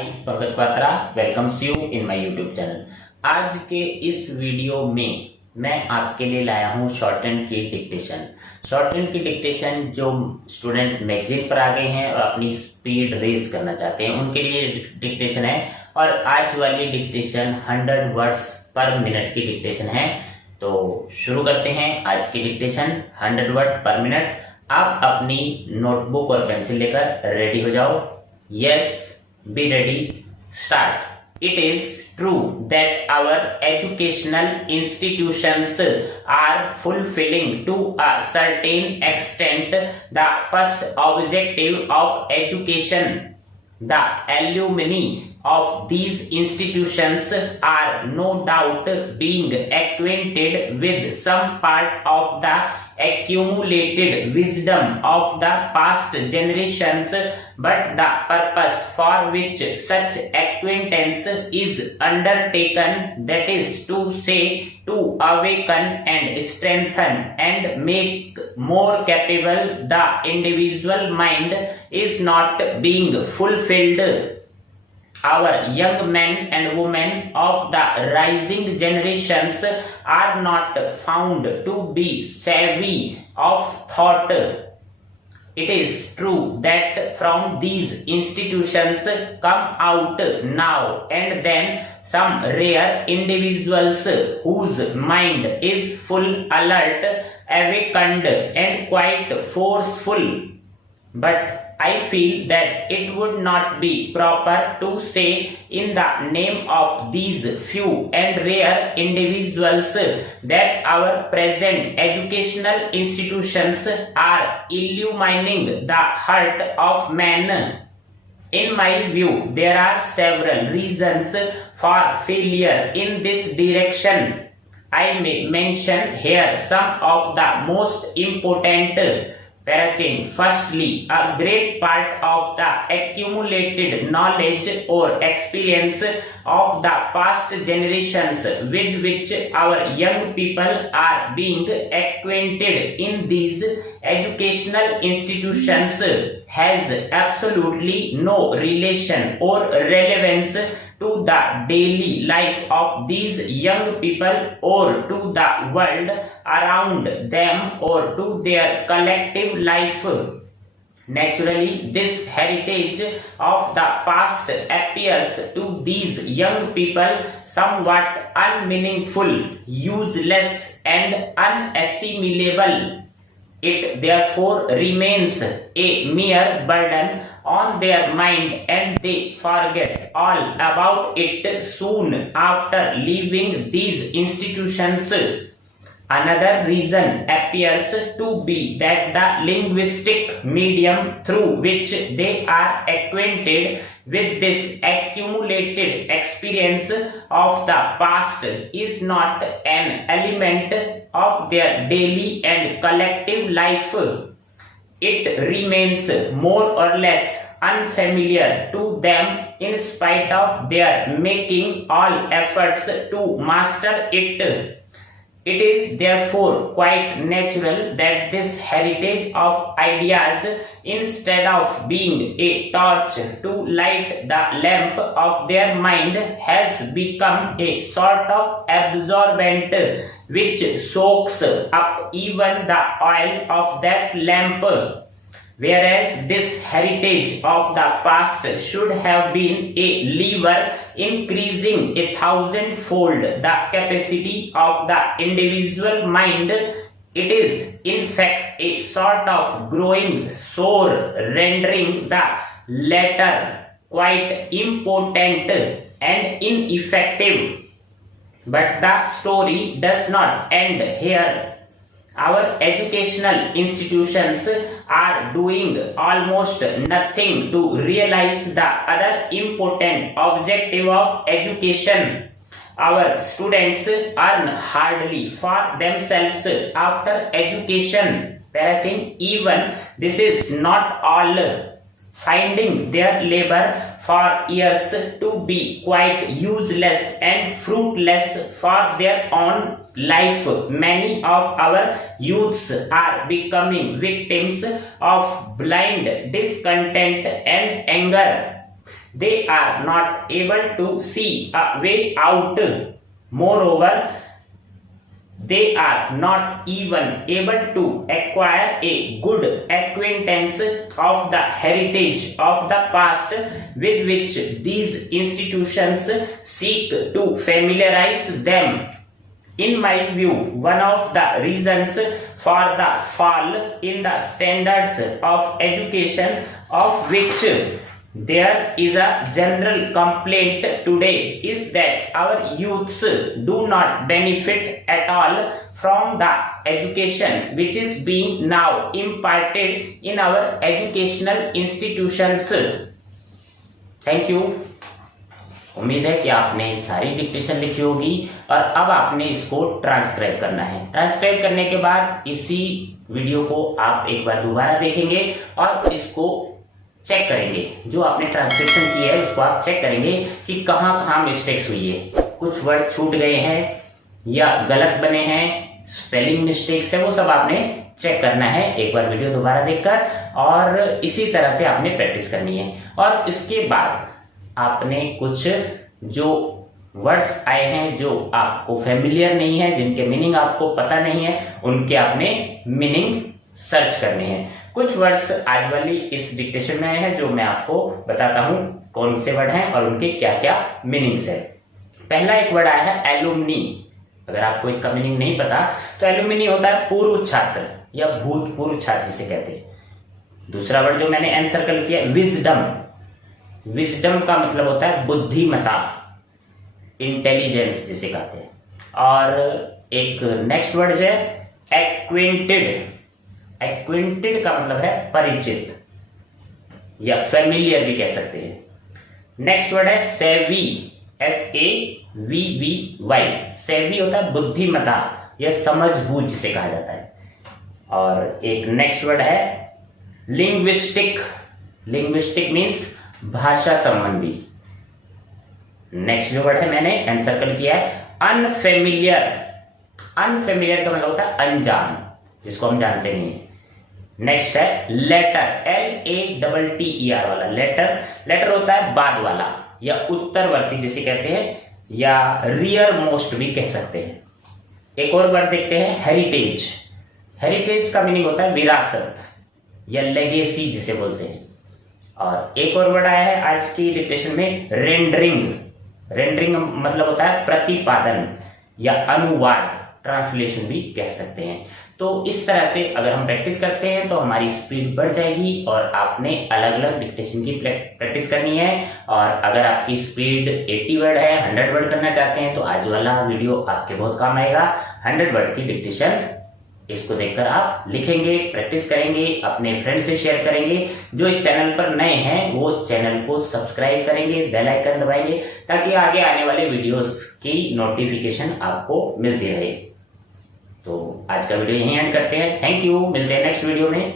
Hi Pankaj Patra welcomes you in my YouTube channel. आज के इस वीडियो में मैं आपके लिए लाया हूं शॉर्ट हैंड की डिक्टेशन। शॉर्ट हैंड की डिक्टेशन जो स्टूडेंट्स मैगजीन पर आ गए हैं और अपनी स्पीड रेज करना चाहते हैं उनके लिए डिक्टेशन है। और आज वाली डिक्टेशन 100 वर्ड्स पर मिनट की डिक्टेशन है। तो शुरू करते हैं आज की डिक्टेशन 100 वर्ड पर मिनट। आप अपनी नोटबुक और पेंसिल लेकर रेडी हो जाओ। Yes, be ready, start. It is true that our educational institutions are fulfilling to a certain extent the first objective of education. The alumni of these institutions are no doubt being acquainted with some part of the accumulated wisdom of the past generations, but the purpose for which such acquaintance is undertaken, that is to say, to awaken and strengthen and make more capable the individual mind, is not being fulfilled. Our young men and women of the rising generations are not found to be savvy of thought. It is true that from these institutions come out now and then some rare individuals whose mind is full alert, awakened and quite forceful. But I feel that it would not be proper to say in the name of these few and rare individuals that our present educational institutions are illumining the heart of man. In my view, there are several reasons for failure in this direction. I may mention here some of the most important. Parachain. Firstly, a great part of the accumulated knowledge or experience of the past generations with which our young people are being acquainted in these educational institutions has absolutely no relation or relevance to the daily life of these young people or to the world around them or to their collective life. Naturally, this heritage of the past appears to these young people somewhat unmeaningful, useless and unassimilable. It therefore remains a mere burden on their mind and they forget all about it soon after leaving these institutions. Another reason appears to be that the linguistic medium through which they are acquainted with this accumulated experience of the past is not an element of their daily and collective life. It remains more or less unfamiliar to them in spite of their making all efforts to master it. It is therefore quite natural that this heritage of ideas, instead of being a torch to light the lamp of their mind, has become a sort of absorbent which soaks up even the oil of that lamp. Whereas this heritage of the past should have been a lever increasing 1,000-fold the capacity of the individual mind, it is in fact a sort of growing sore rendering the latter quite impotent and ineffective. But the story does not end here. Our educational institutions are doing almost nothing to realize the other important objective of education. Our students earn hardly for themselves after education. Parachain. Even this is not all. Finding their labor for years to be quite useless and fruitless for their own life, many of our youths are becoming victims of blind discontent and anger. they are not able to see a way out. Moreover, they are not even able to acquire a good acquaintance of the heritage of the past with which these institutions seek to familiarize them. In my view, one of the reasons for the fall in the standards of education, of which there is a general complaint today, is that our youths do not benefit at all from the education which is being now imparted in our educational institutions. Thank you. उम्मीद है कि आपने सारी dictation लिखी होगी और अब आपने इसको ट्रांसक्राइब करना है। ट्रांसक्राइब करने के बाद इसी वीडियो को आप एक बार दोबारा देखेंगे और इसको चेक करेंगे। जो आपने ट्रांसक्रिप्शन की है उसको आप चेक करेंगे कि कहाँ कहाँ मिस्टेक्स हुई है, कुछ वर्ड छूट गए हैं या गलत बने हैं, स्पेलिंग मिस्टेक्स है, वो सब आपने चेक करना है एक बार वीडियो दोबारा देखकर, और इसी तरह से आपने प्रैक्टिस करनी है। और इसके बाद आपने कुछ जो वर्ड्स आए हैं जो आपको फेमिलियर नहीं है, जिनके मीनिंग आपको पता नहीं है, उनके आपने मीनिंग सर्च करने हैं। कुछ वर्ड्स आज वाली इस डिक्टेशन में आए हैं जो मैं आपको बताता हूं कौन से वर्ड हैं और उनके क्या क्या मीनिंग्स है। पहला एक वर्ड आया है एलुमनी। अगर आपको इसका मीनिंग नहीं पता तो एलुमनी होता है पूर्व छात्र या भूतपूर्व छात्र जिसे कहते हैं। दूसरा वर्ड जो मैंने एन सर्कल किया विजडम। विजडम का मतलब होता है बुद्धिमता, इंटेलिजेंस जिसे कहते हैं। और एक नेक्स्ट वर्ड है एक्वेंटेड। एक्वेंटेड का मतलब है परिचित या फेमिलियर भी कह सकते हैं। नेक्स्ट वर्ड है सेवी, SAVVY। सेवी होता है बुद्धिमता या समझबूझ जिसे कहा जाता है। और एक नेक्स्ट वर्ड है लिंग्विस्टिक। लिंग्विस्टिक मीन्स भाषा संबंधी। नेक्स्ट जो वर्ड है मैंने एन सर्कल किया है अनफेमिलियर। अनफेमिलियर का मतलब होता है अनजान, जिसको हम जानते नहीं है। नेक्स्ट है लेटर, LATTER वाला लेटर। लेटर होता है बाद वाला या उत्तरवर्ती जिसे कहते हैं, या रियर मोस्ट भी कह सकते हैं। एक और वर्ड देखते हैं हेरिटेज। हेरिटेज का मीनिंग होता है विरासत या लेगेसी जिसे बोलते हैं। और एक और वर्ड आया है आज की डिक्टेशन में रेंडरिंग। रेंडरिंग मतलब होता है प्रतिपादन या अनुवाद, ट्रांसलेशन भी कह सकते हैं। तो इस तरह से अगर हम प्रैक्टिस करते हैं तो हमारी स्पीड बढ़ जाएगी और आपने अलग अलग डिक्टेशन की प्रैक्टिस करनी है। और अगर आपकी स्पीड 80 वर्ड है, 100 वर्ड करना चाहते हैं तो आज वाला वीडियो आपके बहुत काम आएगा। 100 वर्ड की डिक्टेशन इसको देखकर आप लिखेंगे, प्रैक्टिस करेंगे, अपने फ्रेंड से शेयर करेंगे। जो इस चैनल पर नए हैं वो चैनल को सब्सक्राइब करेंगे, बेल आइकन दबाएंगे ताकि आगे आने वाले वीडियोस की नोटिफिकेशन आपको मिलती रहे। तो आज का वीडियो यहीं एंड करते हैं। थैंक यू, मिलते हैं नेक्स्ट वीडियो में।